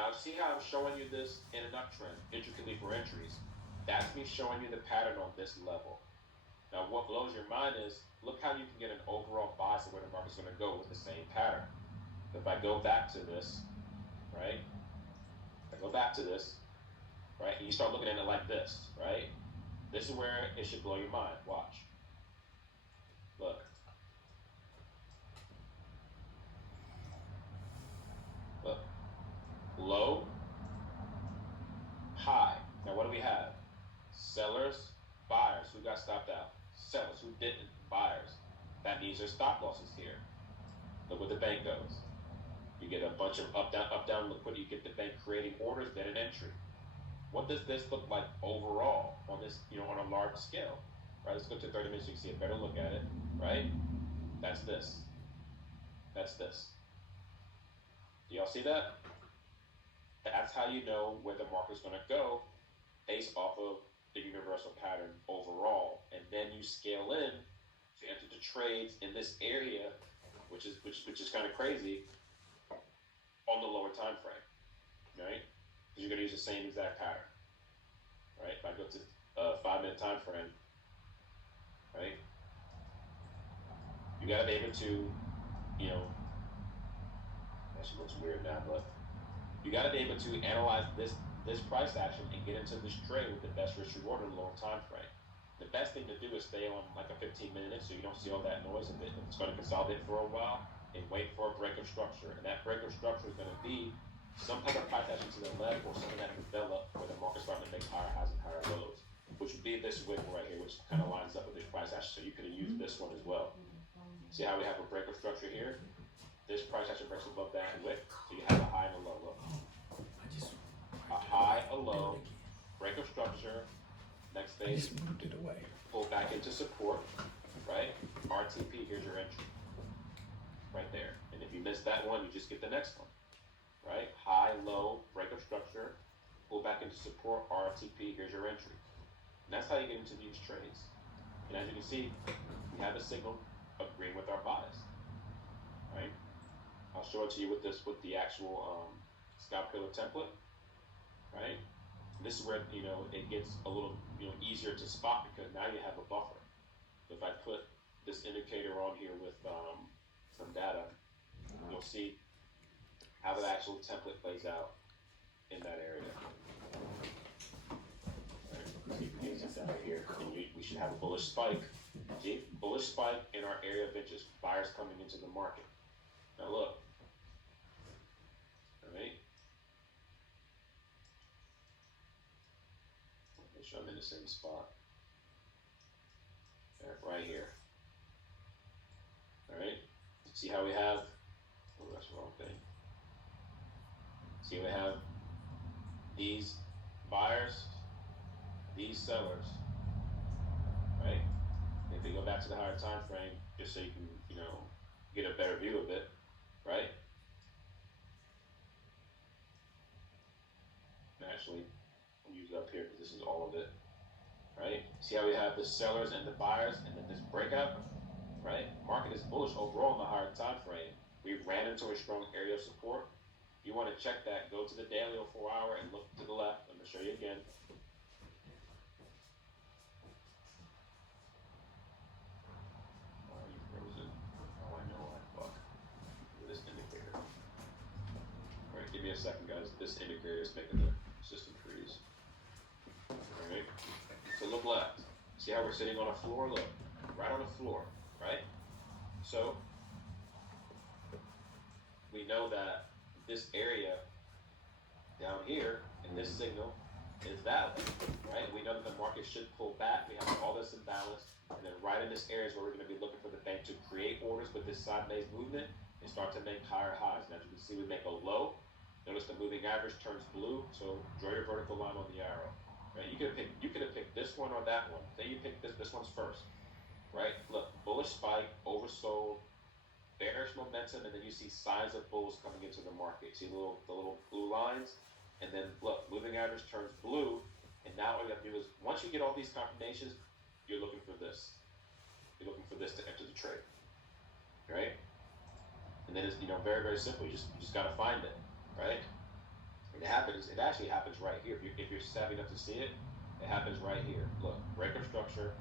Now see how I'm showing you this in an uptrend, intricately for entries. That's me showing you the pattern on this level. Now what blows your mind is, look how you can get an overall bias of where the market's going to go with the same pattern. If I go back to this, right? I go back to this, right? And you start looking at it like this, right? This is where it should blow your mind. Watch. Look. Look. Low, high. Now what do we have? Sellers, buyers. Who got stopped out? Sellers. Who didn't? Buyers. That means there's stop losses here. Look what the bank goes. You get a bunch of up, down liquidity. You get the bank creating orders, then an entry. What does this look like overall on this, on a large scale? Right, let's go to 30 minutes so you can see a better look at it, right? That's this. That's this. Do y'all see that? That's how you know where the market's going to go based off of the universal pattern overall. And then you scale in to enter the trades in this area, which is kind of crazy, on the lower time frame, right? Because you're going to use the same exact pattern, right? If I go to a 5-minute time frame, right? You got to be able to, actually looks weird now, but you got to be able to analyze this price action and get into this trade with the best risk reward in a lower time frame. The best thing to do is stay on like a 15 minutes so you don't see all that noise of it. It's going to consolidate for a while and wait for a break of structure. And that break of structure is going to be some type of price action to the left or something that develop where the market's starting to make higher highs and higher lows, which would be this wick right here, which kind of lines up with this price action. So you could have used this one as well. See how we have a break of structure here? This price action breaks above that wick. So you have a high and a low. Look. A high, a low, break of structure. Next phase, pull back into support, right? RTP, here's your entry. Right there. And if you miss that one, you just get the next one. Right? High, low, break of structure, pull back into support, RTP, here's your entry. And that's how you get into these trades. And as you can see, we have a signal agreeing with our bias. Right? I'll show it to you with the actual scalp pillar template. Right? And this is where, it gets a little, easier to spot because now you have a buffer. So if I put this indicator on here with some data, you'll see how the actual template plays out in that area. Right. See, you can down here, and we should have a bullish spike. See, bullish spike in our area of interest, buyers coming into the market. Now look, all right. Make sure I'm in the same spot. Right here. All right. See how we have? Oh, that's the wrong thing. See, we have these buyers, these sellers, right? If you go back to the higher time frame, just so you can, get a better view of it, right? Actually, I'll use it up here because this is all of it, right? See how we have the sellers and the buyers, and then this breakout, right? Market is bullish overall in the higher time frame. We ran into a strong area of support. You want to check that, go to the daily or 4 hour and look to the left. I'm going to show you again. Why are you frozen? Oh, I know, fuck. This indicator. All right, give me a second, guys. This indicator is making the system freeze. All right, so look left. See how we're sitting on a floor? Look, right on the floor, right? So we know that this area down here in this signal is valid, right? We know that the market should pull back. We have all this imbalance, and then right in this area is where we're going to be looking for the bank to create orders with this sideways movement and start to make higher highs. And as you can see, we make a low. Notice the moving average turns blue, so draw your vertical line on the arrow. Right? You could have picked this one or that one. Say you picked this one's first, right? Look, bullish spike, oversold, bearish momentum, and then you see signs of bulls coming into the market. See the little blue lines? And then look, moving average turns blue, and now what you have to do is, once you get all these confirmations, you're looking for this. You're looking for this to enter the trade, right? And then it's very, very simple. You just gotta find it, right? happens. It actually happens right here. If you're savvy enough to see it, it happens right here. Look, breaker structure,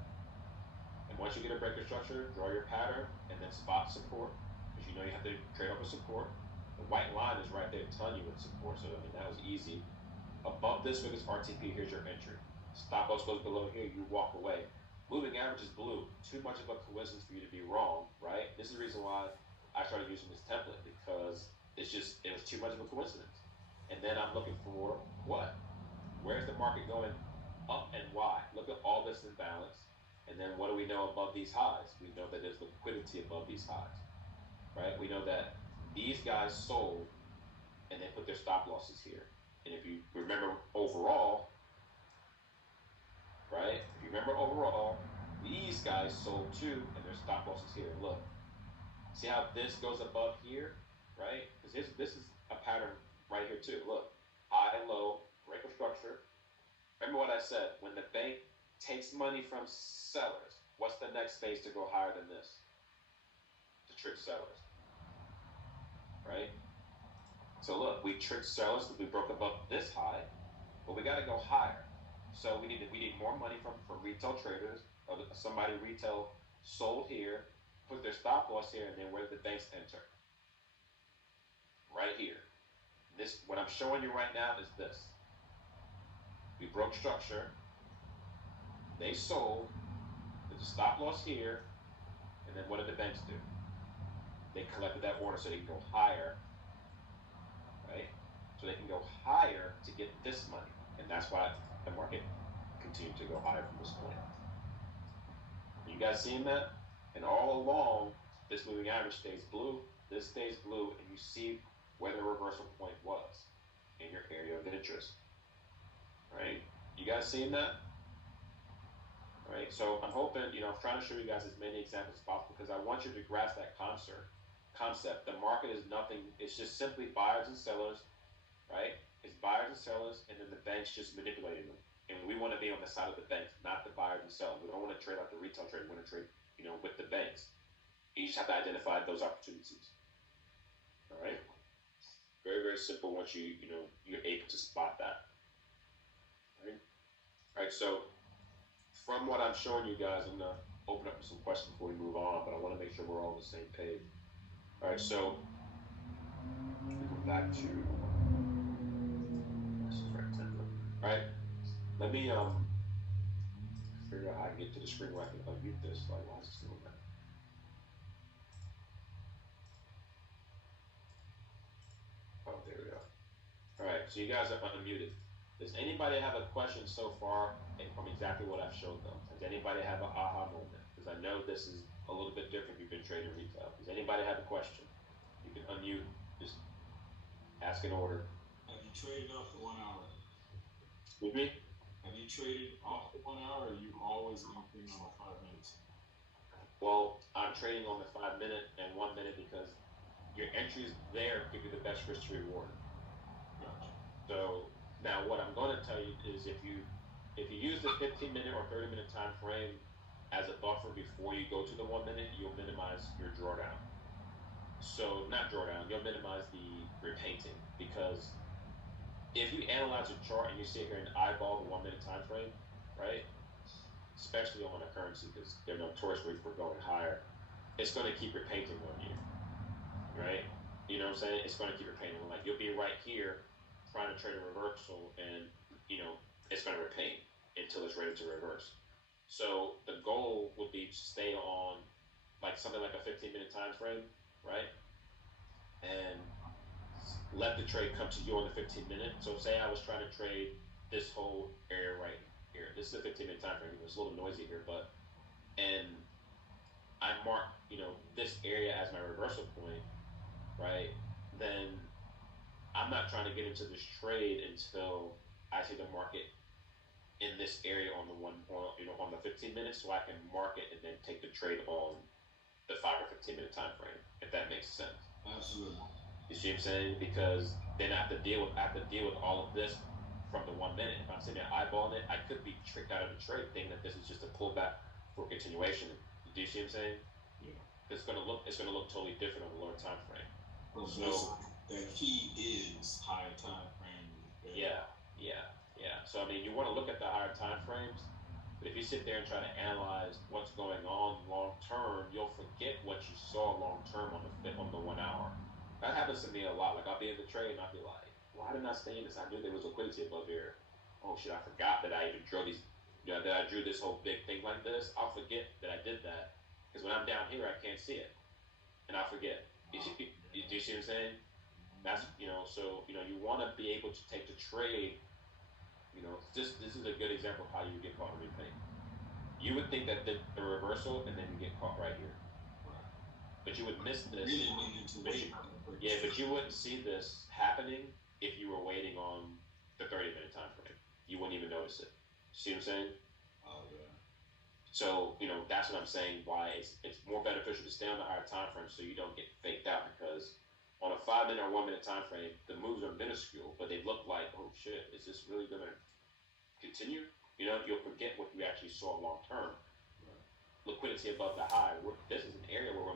and once you get a breaker structure, draw your pattern, and then spot support, because you know you have to trade off a support. The white line is right there telling you it's support, so I mean that was easy. Above this biggest RTP, here's your entry. Stop loss goes below here, you walk away. Moving average is blue. Too much of a coincidence for you to be wrong, right? This is the reason why I started using this template, because it was too much of a coincidence. And then I'm looking for what? Where's the market going up and why? Look at all this imbalance. And then what do we know above these highs? We know that there's liquidity above these highs, right? We know that these guys sold and they put their stop losses here. And if you remember overall, right? If you remember overall, these guys sold too and their stop losses here. Look, see how this goes above here, right? Because this is a pattern right here too. Look, high and low, breaker structure. Remember what I said, when the bank takes money from sellers, what's the next phase to go higher than this? To trick sellers, right? So look, we tricked sellers because we broke above this high, but we got to go higher. So we need more money from retail traders, or somebody retail sold here, put their stop loss here, and then where did the banks enter? Right here. This, what I'm showing you right now is this. We broke structure. They sold. There's a stop loss here. And then what did the banks do? They collected that order so they can go higher. Right? So they can go higher to get this money. And that's why the market continued to go higher from this point. You guys seeing that? And all along, this moving average stays blue. This stays blue. And you see where the reversal point was in your area of interest. Right? You guys seeing that? Right? So I'm hoping, I'm trying to show you guys as many examples as possible because I want you to grasp that concept. The market is nothing, it's just simply buyers and sellers, right? It's buyers and sellers, and then the banks just manipulating them. And we want to be on the side of the banks, not the buyers and sellers. We don't want to trade like the retail trade, we want to trade, with the banks. You just have to identify those opportunities. All right? Very, very simple once you're able to spot that. All right, so from what I'm showing you guys, I'm going to open up some questions before we move on, but I want to make sure we're all on the same page. All right, so we go back to rectangle. All right, let me figure out how to get to the screen where I can unmute this. Like, why is it still that? Oh, there we go. All right, so you guys are unmuted. Does anybody have a question so far from exactly what I've showed them? Does anybody have an aha moment? Because I know this is a little bit different if you've been trading retail. Does anybody have a question? You can unmute, just ask an order. Have you traded off the 1 hour? With me? Have you traded off the 1 hour, or you always entering on the 5 minutes? Well, I'm trading on the 5 minute and 1 minute because your entries there give you the best risk to reward. Gotcha. So now what I'm going to tell you is if you use the 15-minute or 30-minute time frame as a buffer before you go to the 1 minute, you'll minimize your drawdown. So not drawdown, you'll minimize the repainting, because if you analyze a chart and you sit here and eyeball the 1 minute time frame, right? Especially on a currency because they're notoriously for going higher, it's going to keep repainting on you, right? You know what I'm saying? It's going to keep repainting. Like you'll be right here trying to trade a reversal, and it's going to repaint until it's ready to reverse. So the goal would be to stay on like something like a 15-minute time frame, right? And let the trade come to you on the 15-minute. So say I was trying to trade this whole area right here. This is a 15-minute time frame. It's a little noisy here, and I mark this area as my reversal point, right? Then I'm not trying to get into this trade until I see the market in this area on the on the 15 minutes, so I can mark it and then take the trade on the 5 or 15-minute time frame, if that makes sense. Absolutely. You see what I'm saying? Because then I have to deal with all of this from the 1 minute. If I'm sitting there eyeballing it, I could be tricked out of the trade thinking that this is just a pullback for continuation. Do you see what I'm saying? Yeah. It's gonna look totally different on the lower time frame. So the key is higher time frame. Yeah, want to look at the higher time frames, but if you sit there and try to analyze what's going on long term, you'll forget what you saw long term on the 1 hour. That happens to me a lot. Like I'll be in the trade and I'll be like, why didn't I stay in this? I knew there was liquidity above here. Oh shit, I forgot that I even drew these. That I drew this whole big thing like this. I'll forget that I did that because when I'm down here, I can't see it, and I'll forget. Do you see what I'm saying? That's so you want to be able to take the trade. This is a good example of how you would get caught in repaint. You would think that the reversal, and then you get caught right here. Right. But you would miss this. Really needed to wait. But you wouldn't see this happening if you were waiting on the 30-minute time frame. You wouldn't even notice it. See what I'm saying? Oh yeah. So that's what I'm saying. Why it's more beneficial to stay on the higher time frame so you don't get faked out, because on a 5-minute or 1-minute time frame, the moves are minuscule, but they look like, oh shit, is this really gonna continue? You'll forget what you actually saw long term. Right. Liquidity above the high. This is an area where we're